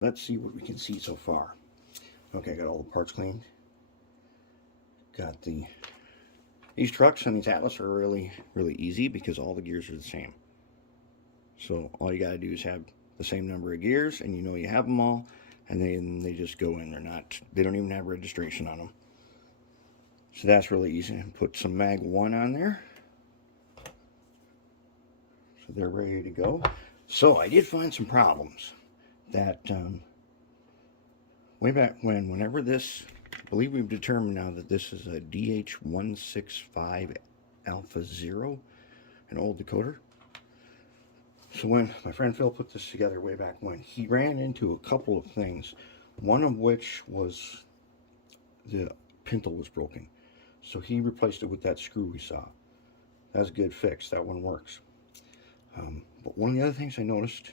Let's see what we can see so far. Okay, got all the parts cleaned. Got these trucks on these Atlas are really easy because all the gears are the same. So all you got to do is have the same number of gears, and you know you have them all, and then they just go in. They don't even have registration on them. So that's really easy. Put some Mag 1 on there. So they're ready to go. So I did find some problems that way back whenever this, I believe we've determined now that this is a DH165 Alpha 0, an old decoder. So when my friend Phil put this together way back when, he ran into a couple of things, one of which was the pintle was broken. So he replaced it with that screw we saw. That's a good fix. That one works. But one of the other things I noticed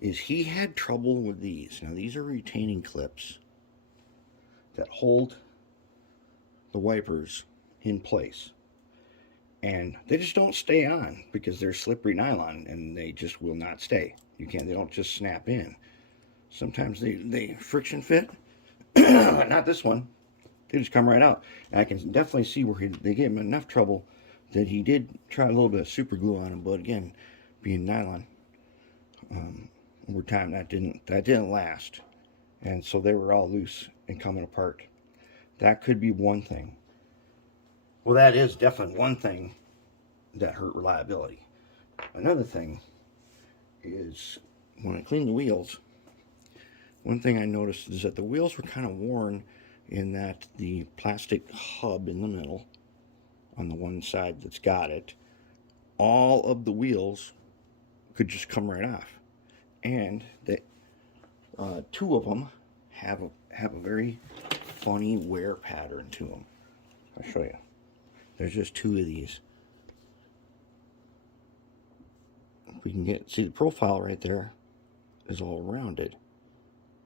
is he had trouble with these. Now these are retaining clips that hold the wipers in place. And they just don't stay on because they're slippery nylon and they just will not stay. They don't just snap in. Sometimes they friction fit, but not this one. They just come right out. And I can definitely see where they gave him enough trouble that he did try a little bit of super glue on them, but again, being nylon, over time that didn't last. And so they were all loose and coming apart. That could be one thing. Well, that is definitely one thing that hurt reliability. Another thing is when I cleaned the wheels, one thing I noticed is that the wheels were kind of worn in that the plastic hub in the middle on the one side that's got it, all of the wheels could just come right off. And two of them have a very funny wear pattern to them. I'll show you. There's just two of these. If we can see the profile right there is all rounded.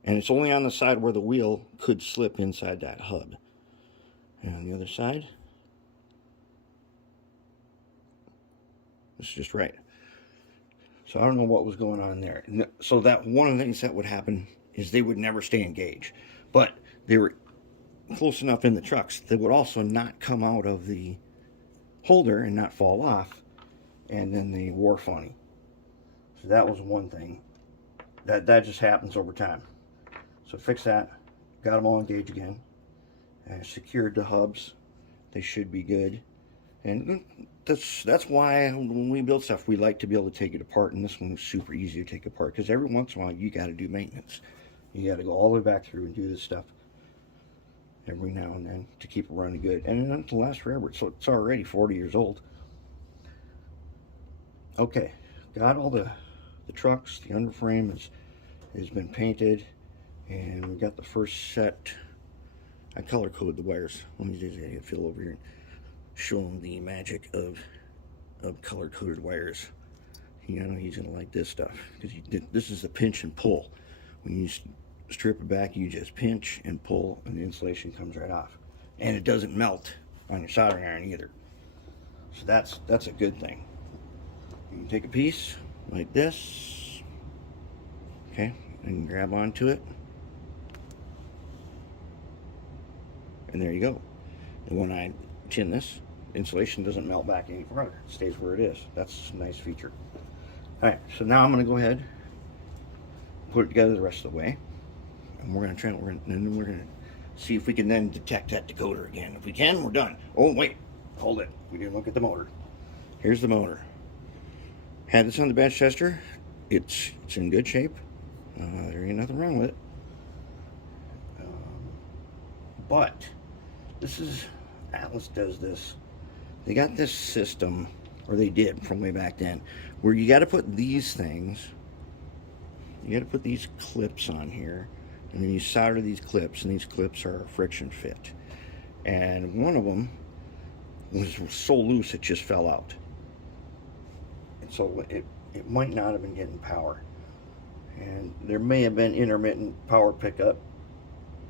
And it's only on the side where the wheel could slip inside that hub. And on the other side, it's just right. So I don't know what was going on there. So that one of the things that would happen is they would never stay engaged. But they were close enough in the trucks, they would also not come out of the holder and not fall off, and then they wore funny. So that was one thing. That just happens over time. So fix that, got them all engaged again, and secured the hubs. They should be good. And that's why when we build stuff, we like to be able to take it apart, and this one was super easy to take apart, because every once in a while you got to do maintenance. You got to go all the way back through and do this stuff every now and then to keep it running good, and it doesn't last forever. So it's already 40 years old. Okay, got all the trucks. The underframe has been painted, and we got the first set. I color code the wires. One of these days I gotta feel over here and show them the magic of color coded wires. I know he's gonna like this stuff because this is the pinch and pull. When you strip it back, you just pinch and pull, and the insulation comes right off, and it doesn't melt on your soldering iron either. So that's a good thing. You can take a piece like this, okay, and grab onto it, and there you go. And when I tin this, insulation doesn't melt back any further. It stays where it is. That's a nice feature. All right, so now I'm going to go ahead, put it together the rest of the way, and we're going to see if we can then detect that decoder again. If we can, we're done. Oh wait, hold it. We didn't look at the motor. Here's the motor. Had this on the batch tester. It's in good shape. There ain't nothing wrong with it. But this is Atlas does this. They got this system, or they did from way back then, where you got to put these things. You got to put these clips on here, and then you solder these clips, and these clips are friction fit. And one of them was so loose it just fell out. And so it might not have been getting power. And there may have been intermittent power pickup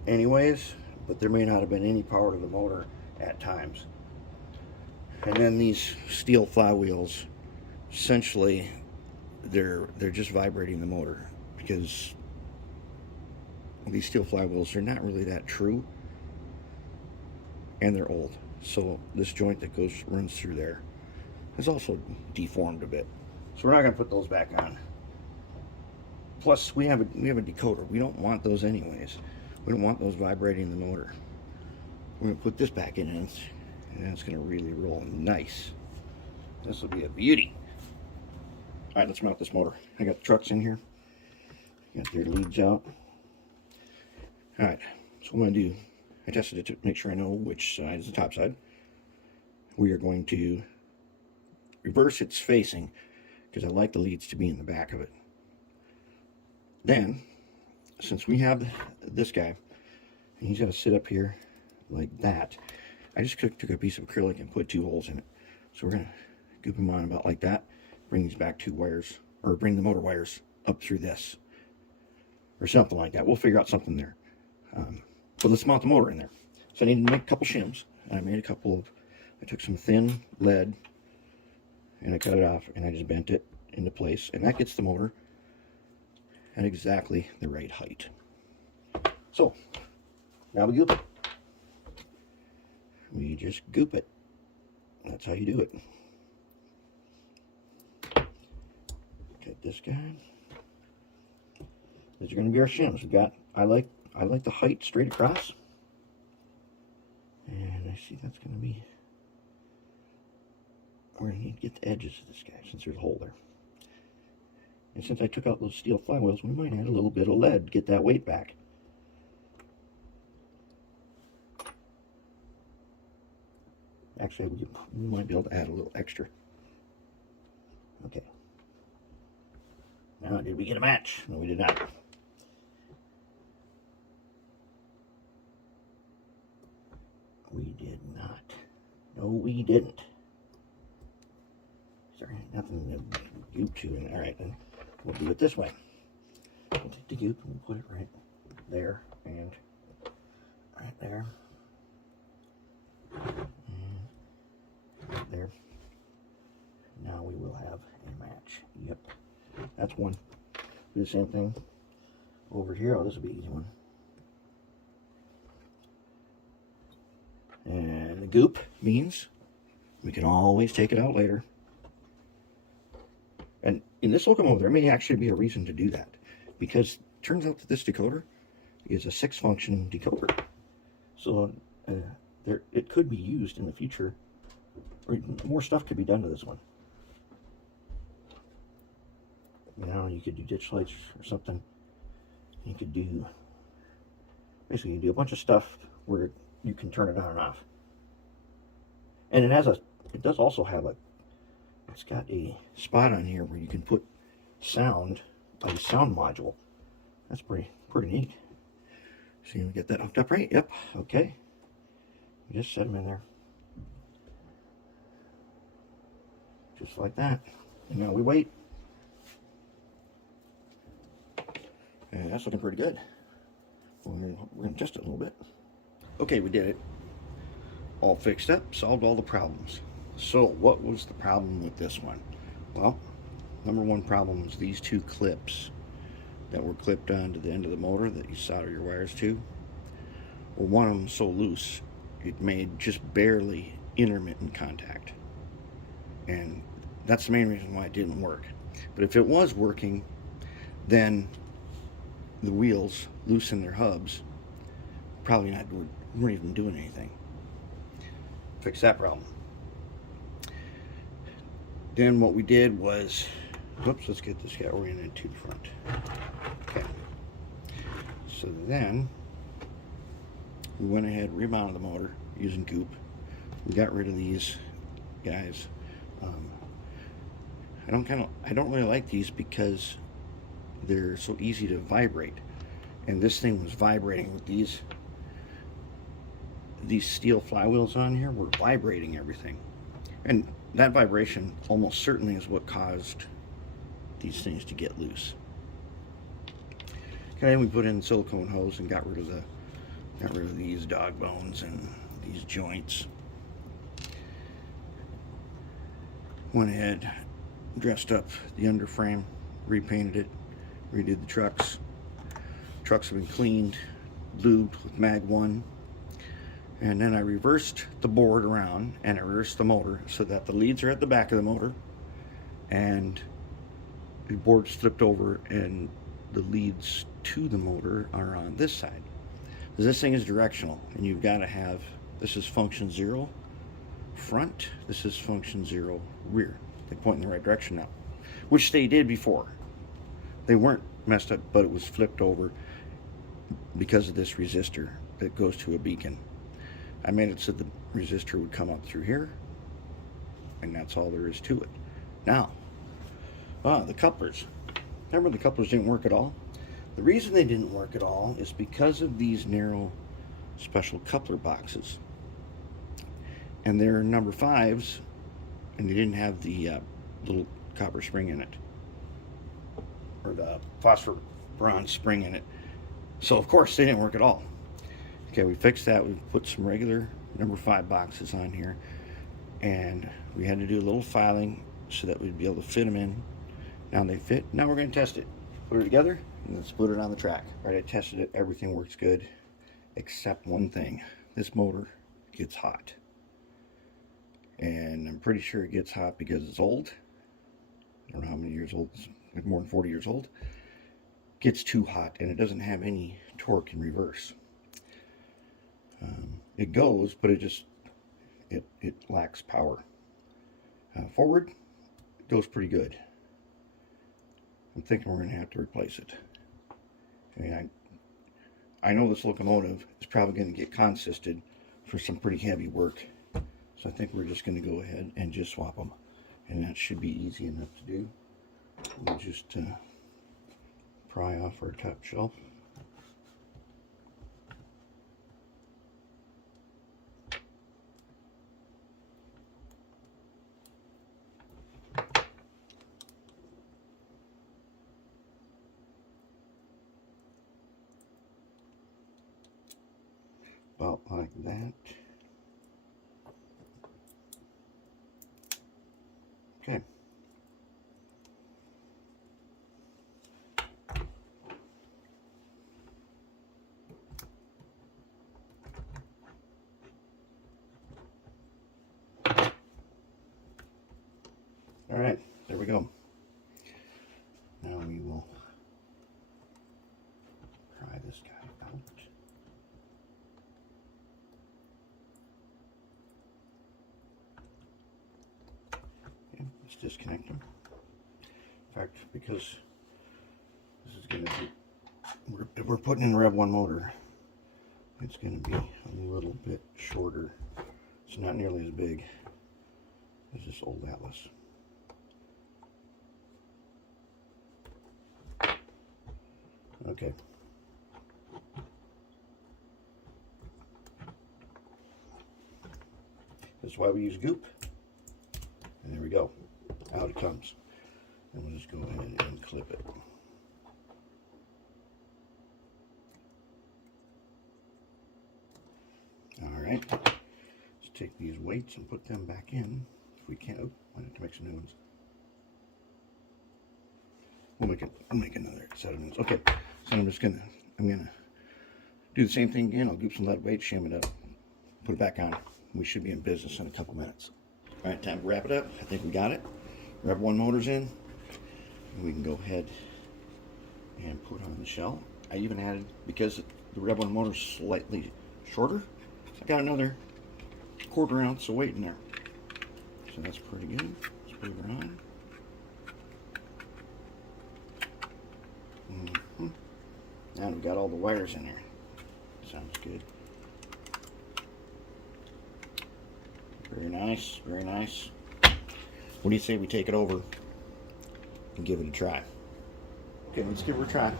anyways, but there may not have been any power to the motor at times. And then these steel flywheels, essentially they're just vibrating the motor, because these steel flywheels are not really that true, and they're old. So this joint that runs through there is also deformed a bit. So we're not going to put those back on. Plus, we have a decoder. We don't want those anyways. We don't want those vibrating the motor. We're going to put this back in, and it's going to really roll nice. This will be a beauty. All right, let's mount this motor. I got the trucks in here. Got their leads out. All right, so what I'm going to do, I tested it to make sure I know which side is the top side. We are going to reverse its facing because I like the leads to be in the back of it. Then, since we have this guy, and he's got to sit up here like that, I just took a piece of acrylic and put 2 holes in it. So we're going to goop them on about like that, bring these back 2 wires, or bring the motor wires up through this, or something like that. We'll figure out something there. But let's mount the motor in there. So I need to make a couple shims. I made a couple of, I took some thin lead, and I cut it off, and I just bent it into place, and that gets the motor at exactly the right height. So, now we goop it. We just goop it. That's how you do it. Get this guy. These are going to be our shims. We've got, I like the height straight across. And I see that's going to be, we're going to need to get the edges of this guy since there's a hole there. And since I took out those steel flywheels, we might add a little bit of lead to get that weight back. Actually, we might be able to add a little extra. Okay. Now, did we get a match? No, we did not. We did not. No, we didn't. Sorry, nothing to goop to. All right, then we'll do it this way. We'll take the goop and we'll put it right there and right there. And right there. Now we will have a match. Yep. That's one. Do the same thing over here. Oh, this will be an easy one. And the goop means we can always take it out later. And in this locomotive, there may actually be a reason to do that, because it turns out that this decoder is a 6-function decoder. So it could be used in the future, or more stuff could be done to this one. You know, you could do ditch lights or something. You could do, basically you do a bunch of stuff where you can turn it on and off. And it does also have it's got a spot on here where you can put sound, like a sound module. That's pretty neat. So you get that hooked up right? Yep, okay. You just set them in there. Just like that. And now we wait. And that's looking pretty good. We're going to adjust it a little bit. Okay, we did it. All fixed up, solved all the problems. So, what was the problem with this one? Well, number one problem was these 2 clips that were clipped onto the end of the motor that you solder your wires to. Well, one of them was so loose, it made just barely intermittent contact. And that's the main reason why it didn't work. But if it was working, then the wheels loosen their hubs, probably weren't even doing anything. Fix that problem. Then what we did was, whoops, let's get this guy oriented to the front. Okay. So then we went ahead, remounted the motor using goop. We got rid of these guys. I don't really like these because they're so easy to vibrate, and this thing was vibrating with these steel flywheels on here were vibrating everything, and that vibration almost certainly is what caused these things to get loose. Okay, we put in silicone hose and got rid of these dog bones and these joints. Went ahead, dressed up the underframe, repainted it, redid the trucks. trucks have been cleaned, lubed with Mag 1. And then I reversed the board around and I reversed the motor so that the leads are at the back of the motor and the board's flipped over and the leads to the motor are on this side. Because this thing is directional and you've got to have, this is function 0 front, this is function 0 rear. They point in the right direction now, which they did before. They weren't messed up, but it was flipped over because of this resistor that goes to a beacon. I made it so the resistor would come up through here, and that's all there is to it. Now, the couplers. Remember the couplers didn't work at all? The reason they didn't work at all is because of these narrow special coupler boxes. And they're number 5s, and they didn't have the little copper spring in it, or the phosphor bronze spring in it. So of course they didn't work at all. Okay, we fixed that. We put some regular number 5 boxes on here, and we had to do a little filing so that we'd be able to fit them in. Now they fit. Now we're going to test it. Put it together and then split it on the track. All right, I tested it. Everything works good except one thing. This motor gets hot, and I'm pretty sure it gets hot because it's old. I don't know how many years old. It's like more than 40 years old. It gets too hot and it doesn't have any torque in reverse. It goes, but it lacks power. Forward, it goes pretty good. I'm thinking we're going to have to replace it. I mean, I know this locomotive is probably going to get consisted for some pretty heavy work, so I think we're just going to go ahead and just swap them, and that should be easy enough to do. We'll just pry off our top shelf. About like that. Okay. All right, there we go. Now we will pry this guy out. Let's disconnect them. In fact, because this is going to be, if we're putting in a Rev 1 motor, it's going to be a little bit shorter. It's not nearly as big as this old Atlas. Okay. That's why we use goop. And there we go. Out it comes. And we'll just go ahead and clip it. Alright. Let's take these weights and put them back in. If we can. Oh, I have to make some new ones. We'll make another set of new ones. Okay. So I'm gonna do the same thing again. I'll goop some lead weight, shim it up, put it back on. We should be in business in a couple minutes. All right, time to wrap it up. I think we got it. Rev 1 motor's in. And we can go ahead and put on the shell. I even added, because the Rev 1 motor's slightly shorter, I got another 1/4 ounce of weight in there. So that's pretty good. Let's put it on. Now we've got all the wires in there. Sounds good. Very nice, very nice. What do you say we take it over and give it a try? Okay, let's give it a try.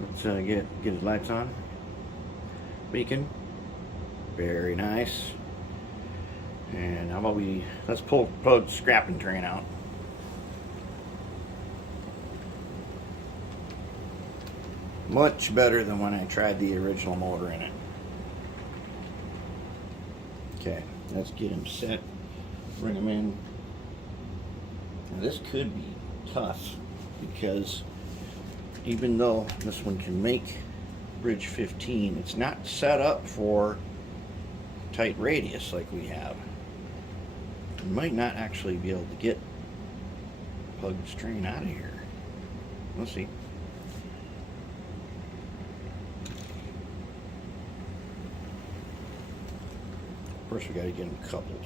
Let's get his lights on. Beacon. Very nice. And how about let's pull the scrapping train out. Much better than when I tried the original motor in it. Okay, let's get him set. Bring him in. Now this could be tough because even though this one can make bridge 15. It's not set up for tight radius like we have. We might not actually be able to get plugged strain out of here. We'll see. Of course, we got to get them coupled.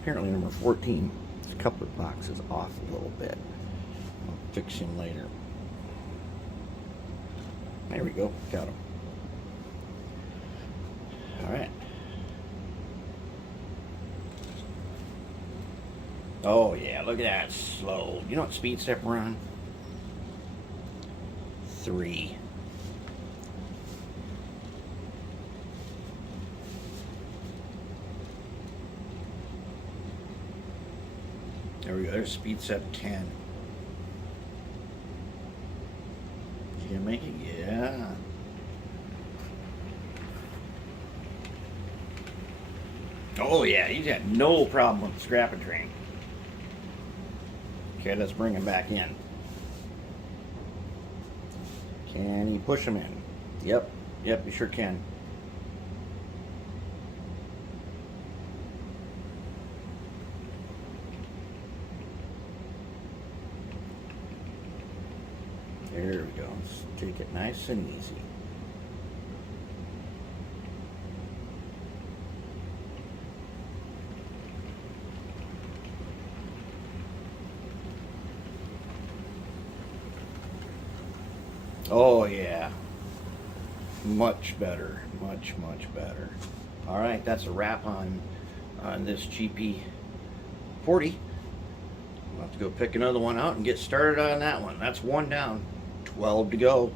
Apparently, number 14, this coupler box is off a little bit. I'll fix him later. There we go, got him. All right. Oh yeah, look at that, slow. You know what speed step we're on? 3. There we go, there's speed step 10. You gonna make it? Yeah. Oh yeah, he's got no problem with the scrapping train. Okay, let's bring him back in. Can he push him in? Yep, you sure can. There we go. Let's take it nice and easy. Oh yeah, much better, much better. All right, that's a wrap on this GP40. We'll have to go pick another one out and get started on that one. That's one down, 12 to go.